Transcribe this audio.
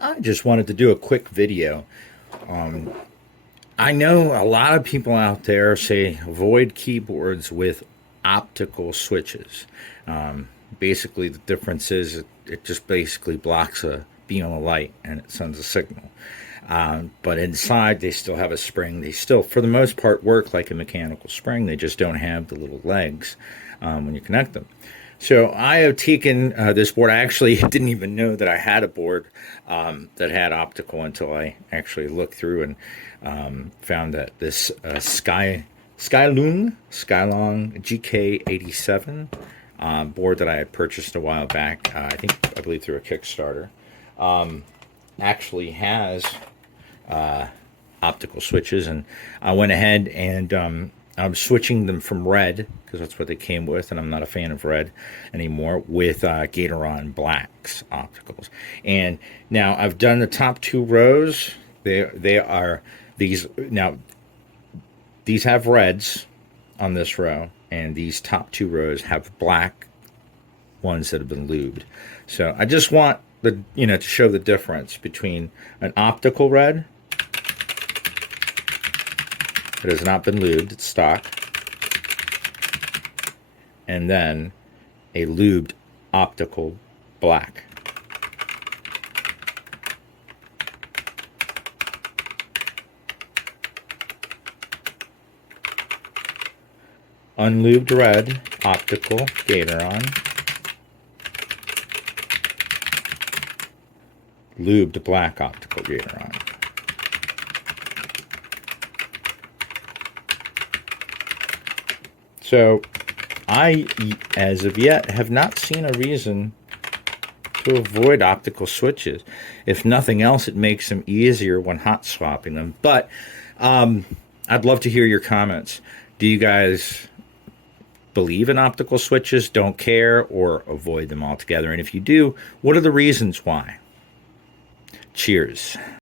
I just wanted to do a quick video. I know a lot of people out there say avoid keyboards with optical switches. Basically, the difference is it just basically blocks a beam of light and it sends a signal. But inside, they still have a spring. They still, for the most part, work like a mechanical spring. They just don't have the little legs when you connect them. So I have taken this board. I actually didn't even know that I had a board that had optical until I actually looked through and found that this Skylong GK87 board that I had purchased a while back, I believe through a Kickstarter, actually has optical switches, and I went ahead and I'm switching them from red because that's what they came with, and I'm not a fan of red anymore, with Gateron Blacks opticals. And now I've done the top two rows. They are these now. These have reds on this row, and these top two rows have black ones that have been lubed. So I just want to show the difference between an optical red that has not been lubed, it's stock, and then a lubed optical black. Unlubed red optical Gateron, lubed black optical Gateron. So I, as of yet, have not seen a reason to avoid optical switches. If nothing else, it makes them easier when hot swapping them. But I'd love to hear your comments. Do you guys believe in optical switches, don't care, or avoid them altogether? And if you do, what are the reasons why? Cheers.